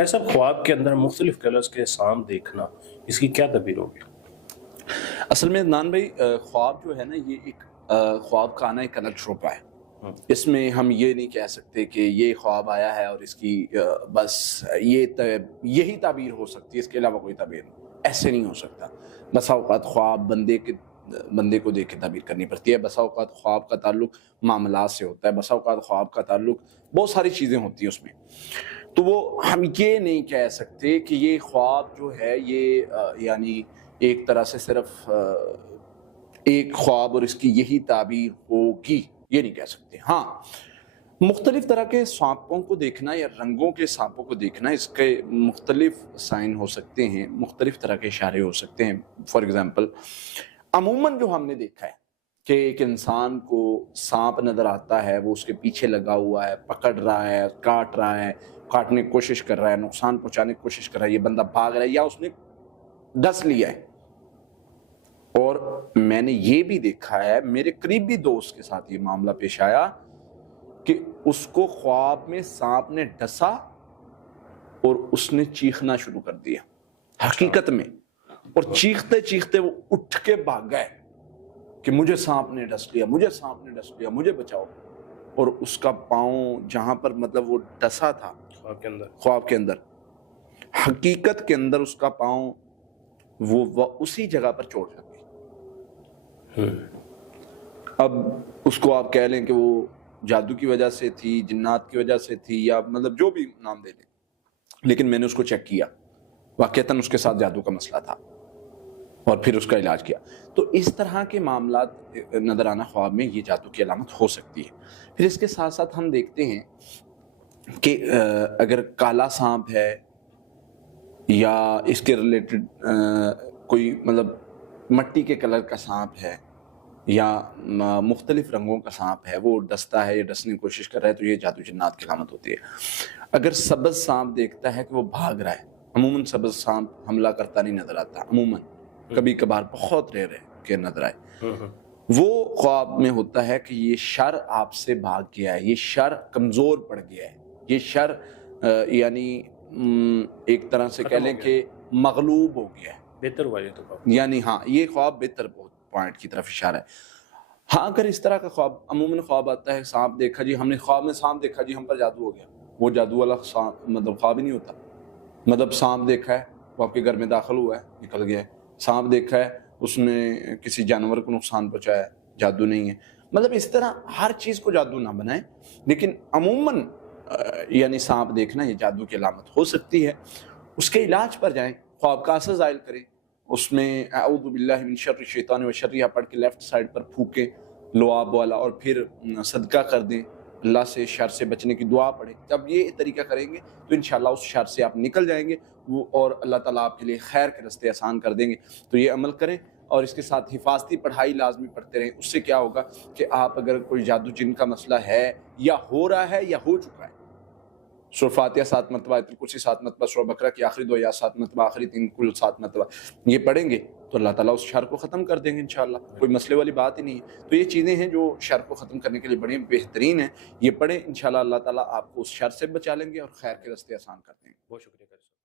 Doctor صاحب خواب کے اندر مختلف کلرز کے سام دیکھنا، اس کی کیا تعبیر ہوگی؟ اصل میں عدنان بھائی خواب جو ہے نا یہ ایک خواب کا آنا ایک الگ شعبہ ہے۔ اس میں ہم یہ نہیں کہہ سکتے کہ یہ خواب آیا ہے اور اس کی بس یہی تعبیر ہو سکتی ہے، اس کے علاوہ کوئی تعبیر نہیں، ایسے نہیں ہو سکتا۔ بسا اوقات خواب بندے کو دیکھ کے تعبیر کرنی پڑتی ہے، بسا اوقات خواب کا تعلق معاملات سے ہوتا ہے، بسا اوقات خواب کا تعلق بہت ساری چیزیں ہوتی ہیں اس میں۔ تو وہ ہم یہ نہیں کہہ سکتے کہ یہ خواب جو ہے یہ یعنی ایک طرح سے صرف ایک خواب اور اس کی یہی تعبیر ہوگی، یہ نہیں کہہ سکتے۔ ہاں، مختلف طرح کے سانپوں کو دیکھنا یا رنگوں کے سانپوں کو دیکھنا، اس کے مختلف سائن ہو سکتے ہیں، مختلف طرح کے اشارے ہو سکتے ہیں۔ فار ایگزامپل عموماً جو ہم نے دیکھا ہے کہ ایک انسان کو سانپ نظر آتا ہے، وہ اس کے پیچھے لگا ہوا ہے، پکڑ رہا ہے، کاٹ رہا ہے، کاٹنے کی کوشش کر رہا ہے، نقصان پہنچانے کی کوشش کر رہا ہے، یہ بندہ بھاگ رہا ہے یا اس نے ڈس لیا ہے۔ اور میں نے یہ بھی دیکھا ہے، میرے قریبی دوست کے ساتھ یہ معاملہ پیش آیا کہ اس کو خواب میں سانپ نے ڈسا اور اس نے چیخنا شروع کر دیا حقیقت میں، اور چیختے چیختے وہ اٹھ کے بھاگ گئے کہ مجھے سانپ نے ڈس لیا، مجھے سانپ نے ڈس لیا، مجھے بچاؤ۔ اور اس کا پاؤں جہاں پر مطلب وہ ڈسا تھا خواب کے اندر، حقیقت کے اندر اس کا پاؤں وہ اسی جگہ پر چوٹ لگ گئی۔ اب اس کو آپ کہہ لیں کہ وہ جادو کی وجہ سے تھی، جنات کی وجہ سے تھی، یا مطلب جو بھی نام دے لیں، لیکن میں نے اس کو چیک کیا، واقعتاً اس کے ساتھ جادو کا مسئلہ تھا، اور پھر اس کا علاج کیا۔ تو اس طرح کے معاملات نظر آنا خواب میں یہ جادو کی علامت ہو سکتی ہے۔ پھر اس کے ساتھ ساتھ ہم دیکھتے ہیں کہ اگر کالا سانپ ہے یا اس کے ریلیٹڈ کوئی مطلب مٹی کے کلر کا سانپ ہے یا مختلف رنگوں کا سانپ ہے، وہ ڈستا ہے یا ڈسنے کی کوشش کر رہا ہے، تو یہ جادو جنات کی علامت ہوتی ہے۔ اگر سبز سانپ دیکھتا ہے کہ وہ بھاگ رہا ہے، عموماً سبز سانپ حملہ کرتا نہیں نظر آتا، عموماً کبھی کبھار بہت ریئر ہے کہ نظر آئے، وہ خواب میں ہوتا ہے کہ یہ شر آپ سے بھاگ گیا ہے، یہ شر کمزور پڑ گیا ہے، یہ شر یعنی ایک طرح سے کہہ لیں کہ مغلوب ہو گیا ہے، بہتر ہوا یہ تو یعنی ہاں یہ خواب بہتر پوائنٹ کی طرف اشارہ ہے۔ ہاں اگر اس طرح کا خواب عموماً خواب آتا ہے، سانپ دیکھا جی، ہم نے خواب میں سانپ دیکھا جی، ہم پر جادو ہو گیا، وہ جادو والا مطلب خواب ہی نہیں ہوتا۔ مطلب سانپ دیکھا ہے، وہ آپ کے گھر میں داخل ہوا ہے، نکل گیا ہے، سانپ دیکھا ہے، اس نے کسی جانور کو نقصان پہنچایا، جادو نہیں ہے۔ مطلب اس طرح ہر چیز کو جادو نہ بنائیں، لیکن عموماً یعنی سانپ دیکھنا یہ جادو کی علامت ہو سکتی ہے۔ اس کے علاج پر جائیں، خواب کا اثر زائل کریں، اس میں اعوذ باللہ من شر الشیطان وشرہ پڑھ کے لیفٹ سائڈ پر پھونکیں لعاب والا، اور پھر صدقہ کر دیں، اللہ سے شر سے بچنے کی دعا پڑھیں۔ جب یہ طریقہ کریں گے تو انشاءاللہ اس شر سے آپ نکل جائیں گے، اور اللہ تعالیٰ آپ کے لیے خیر کے راستے آسان کر دیں گے۔ تو یہ عمل کریں، اور اس کے ساتھ حفاظتی پڑھائی لازمی پڑھتے رہیں۔ اس سے کیا ہوگا کہ آپ اگر کوئی جادو جن کا مسئلہ ہے یا ہو رہا ہے یا ہو چکا ہے، سورہ فاتحہ 7 مرتبہ، آیت الکرسی 7 مرتبہ، سورہ بقرہ کی آخری 2 یا 7 مرتبہ، آخری 3 کل 7 مرتبہ یہ پڑھیں گے تو اللہ تعالیٰ اس شر کو ختم کر دیں گے انشاءاللہ۔ کوئی مسئلے والی بات ہی نہیں ہے۔ تو یہ چیزیں ہیں جو شر کو ختم کرنے کے لیے بڑی بہترین ہیں، یہ پڑھیں، انشاءاللہ اللہ تعالیٰ آپ کو اس شر سے بچا لیں گے اور خیر کے راستے آسان کر دیں گے۔ بہت شکریہ۔